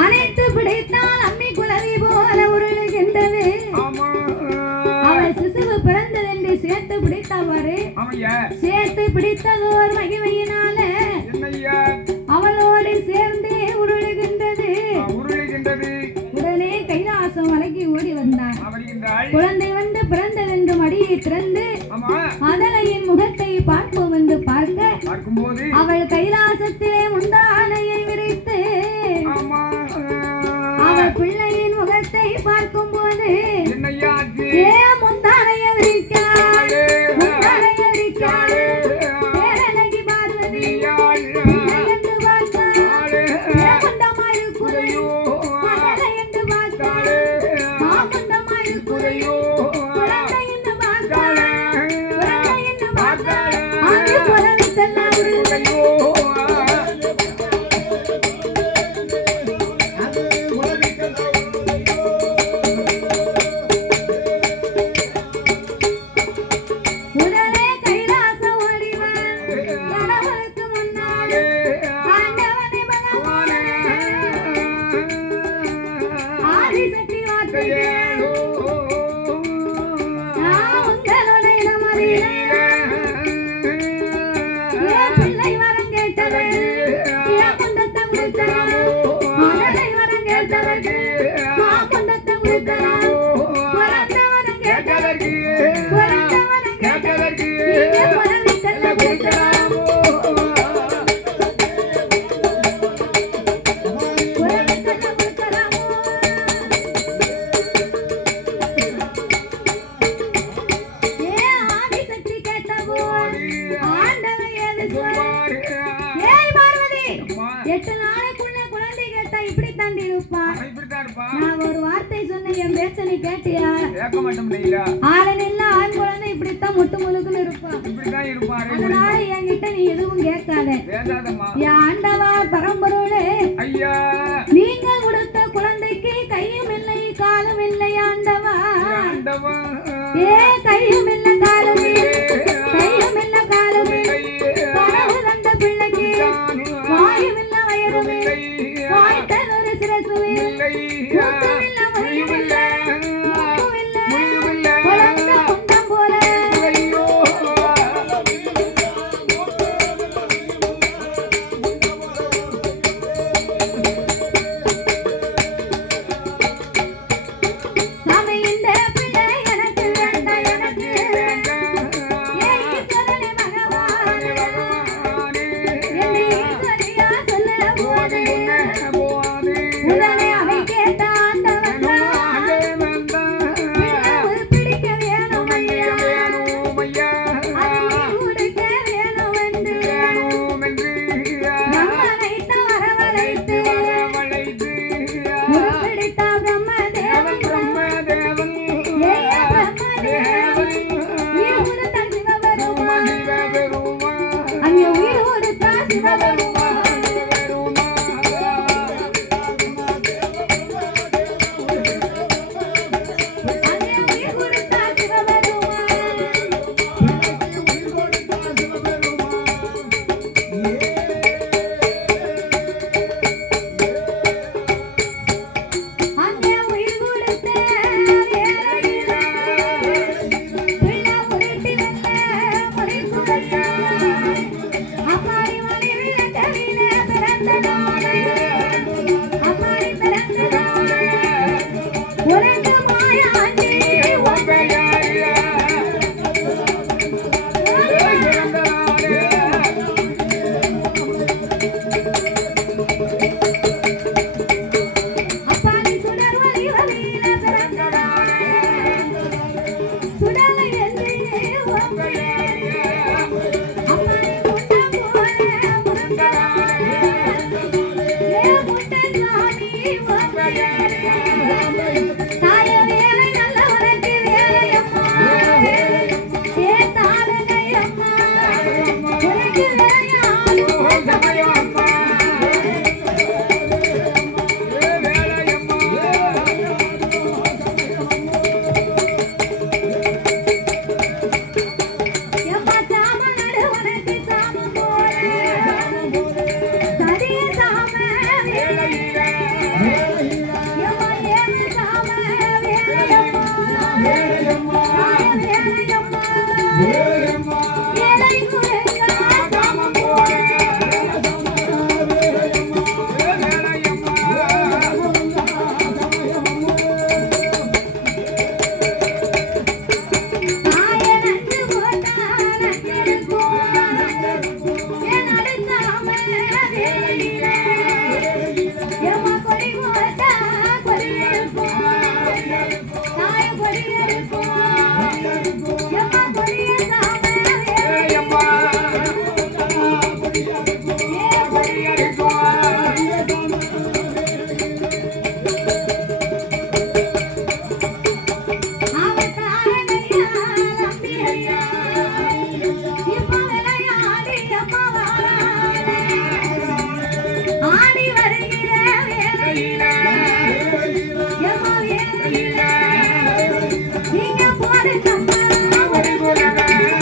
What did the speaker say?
அனைத்து பிடித்தால் அம்மி குலவி போல உருளுகின்றது. அவள் சிசுவு பிறந்ததென்று சேர்த்து பிடித்தவாறு சேர்த்து பிடித்ததோர் மகிமையினால அவளோடு சேர்ந்தே உருளுகின்றது. உடனே கைலாசம் வழங்கி ஓடி வந்தார். குழந்தை வந்து பிறந்ததென்று மடியை திறந்து அதனையின் முகத்தை பார்ப்போம் என்று பார்க்க அவள் கைலாசத்திலே முந்தானையை விரித்து அவள் பிள்ளையின் முகத்தை பார்க்கும் போது முந்தானையை விரிக்கிறாள், முந்தானையை விரிக்கிறாள். பேரழகி பார்வதி என்று பார்த்தாள். ஏகுண்டமாயிருக்குறையோ மகளை என்று பார்த்தாள். மாகுண்டமாயிருக்குறையோ குழந்தை என்று பார்த்தாள். குழந்தை என்று பார்த்தாள். அங்கே குழந்தைத்தெல்லாம் நான் ஒரு வார்த்தை சொன்ன என் பேச்ச நீ கேட்டியா? ஆளனில்ல ஆண் குழந்தை இப்படித்தான் முட்டு முழுக்குன்னு இருப்பான். அதனால என்கிட்ட நீ எதுவும் கேட்காத. என் ஆண்டவா பரம்பொருளே, நீங்க கொடுத்த குழந்தைக்கு கையும் இல்லை காலும் இல்லை ஆண்டவா. கையும் இல்லை காலும் கையும் இல்லை காலும் கனவு தந்த பிள்ளைக்கு வாயும் இல்லை வயதும் வாய்த்ததொரு சிரசும் Bye.